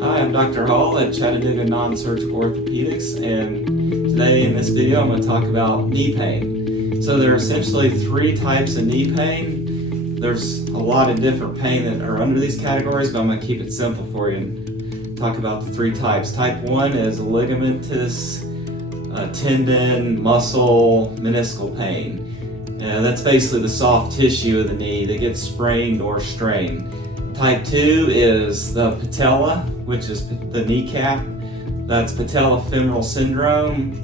Hi, I'm Dr. Hall at Chattanooga Non-Surgical Orthopedics, and today in this video I'm going to talk about knee pain. So there are essentially three types of knee pain. There's a lot of different pain that are under these categories, but I'm going to keep it simple for you and talk about the three types. Type 1 is ligamentous, tendon, muscle, meniscal pain. That's basically the soft tissue of the knee that gets sprained or strained. Type 2 is the patella, which is the kneecap. That's patellofemoral syndrome.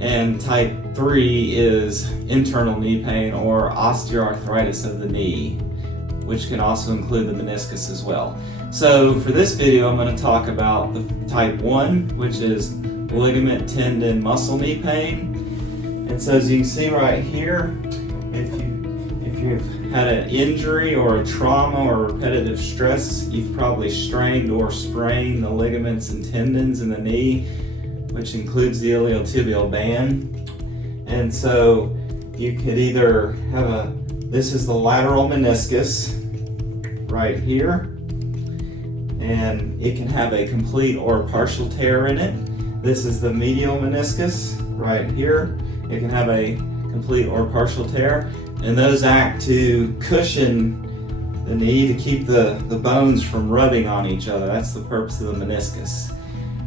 And type 3 is internal knee pain or osteoarthritis of the knee, which can also include the meniscus as well. So for this video, I'm going to talk about the type 1, which is ligament, tendon, muscle knee pain. And so as you can see right here, if you've had an injury or a trauma or repetitive stress, you've probably strained or sprained the ligaments and tendons in the knee, which includes the iliotibial band. And so you could either have this is the lateral meniscus right here, and it can have a complete or partial tear in it. This is the medial meniscus right here. It can have a complete or partial tear. And those act to cushion the knee to keep the bones from rubbing on each other. That's the purpose of the meniscus.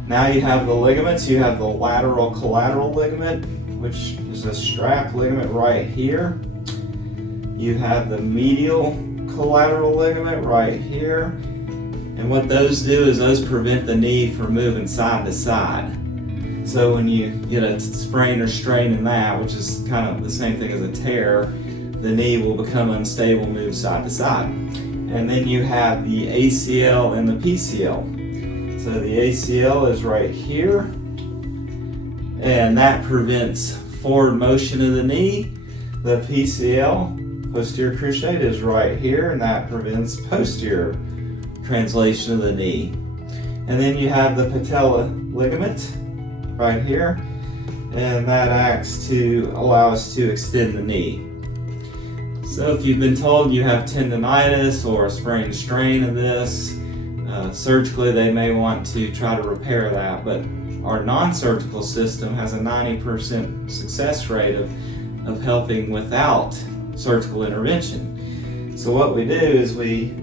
Now you have the ligaments. You have the lateral collateral ligament, which is a strap ligament right here. You have the medial collateral ligament right here. And what those do is those prevent the knee from moving side to side. So when you get a sprain or strain in that, which is kind of the same thing as a tear, the knee will become unstable, move side to side. And then you have the ACL and the PCL. So the ACL is right here, and that prevents forward motion of the knee. The PCL, posterior cruciate, is right here, and that prevents posterior translation of the knee. And then you have the patella ligament right here, and that acts to allow us to extend the knee. So if you've been told you have tendonitis or a sprain strain of this, surgically they may want to try to repair that, but our non-surgical system has a 90% success rate of helping without surgical intervention. So what we do is we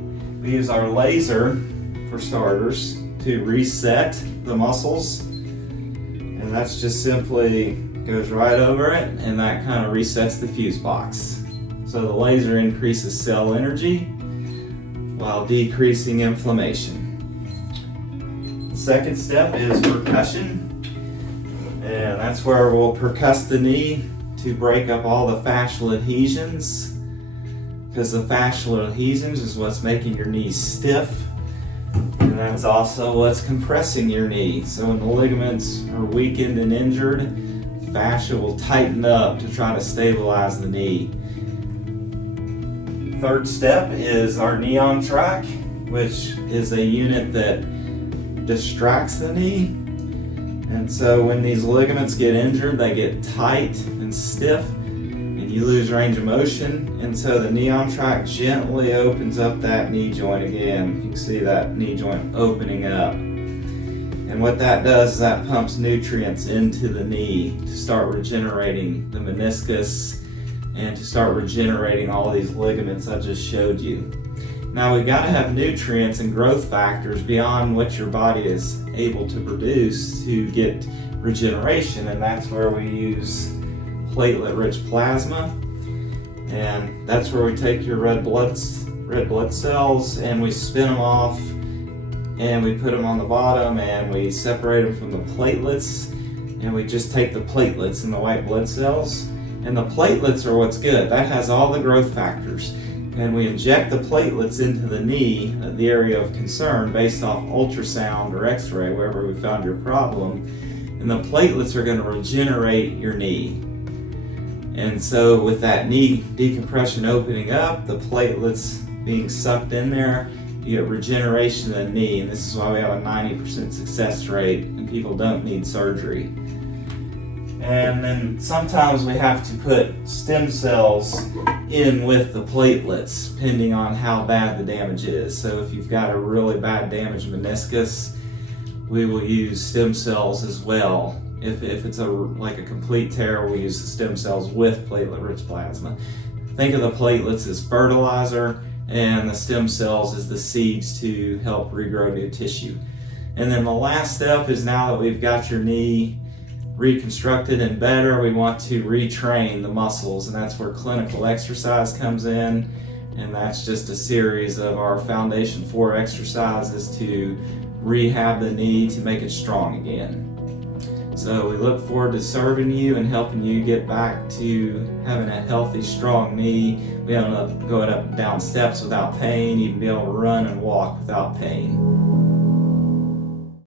use our laser, for starters, to reset the muscles, and that's just simply goes right over it, and that kind of resets the fuse box. So the laser increases cell energy while decreasing inflammation. The second step is percussion, and that's where we'll percuss the knee to break up all the fascial adhesions, because the fascial adhesions is what's making your knee stiff, and that's also what's compressing your knee. So when the ligaments are weakened and injured, fascia will tighten up to try to stabilize the knee. Third step is our knee on track, which is a unit that distracts the knee. And so when these ligaments get injured, they get tight and stiff, and you lose range of motion. And so the knee on track gently opens up that knee joint again. You can see that knee joint opening up. And what that does is that pumps nutrients into the knee to start regenerating the meniscus and to start regenerating all these ligaments I just showed you. Now we gotta have nutrients and growth factors beyond what your body is able to produce to get regeneration, and that's where we use platelet-rich plasma. And that's where we take your red blood cells and we spin them off, and we put them on the bottom, and we separate them from the platelets, and we just take the platelets and the white blood cells. And the platelets are what's good. That has all the growth factors. And we inject the platelets into the knee, the area of concern, based off ultrasound or x-ray, wherever we found your problem. And the platelets are going to regenerate your knee. And so with that knee decompression opening up, the platelets being sucked in there, you get regeneration of the knee. And this is why we have a 90% success rate and people don't need surgery. And then sometimes we have to put stem cells in with the platelets, depending on how bad the damage is. So if you've got a really bad damaged meniscus, we will use stem cells as well. If it's like a complete tear, we'll use the stem cells with platelet-rich plasma. Think of the platelets as fertilizer and the stem cells as the seeds to help regrow new tissue. And then the last step is, now that we've got your knee reconstructed and better, we want to retrain the muscles, and that's where clinical exercise comes in. And that's just a series of our Foundation 4 exercises to rehab the knee to make it strong again. So we look forward to serving you and helping you get back to having a healthy, strong knee, be able to go up and down steps without pain, even be able to run and walk without pain.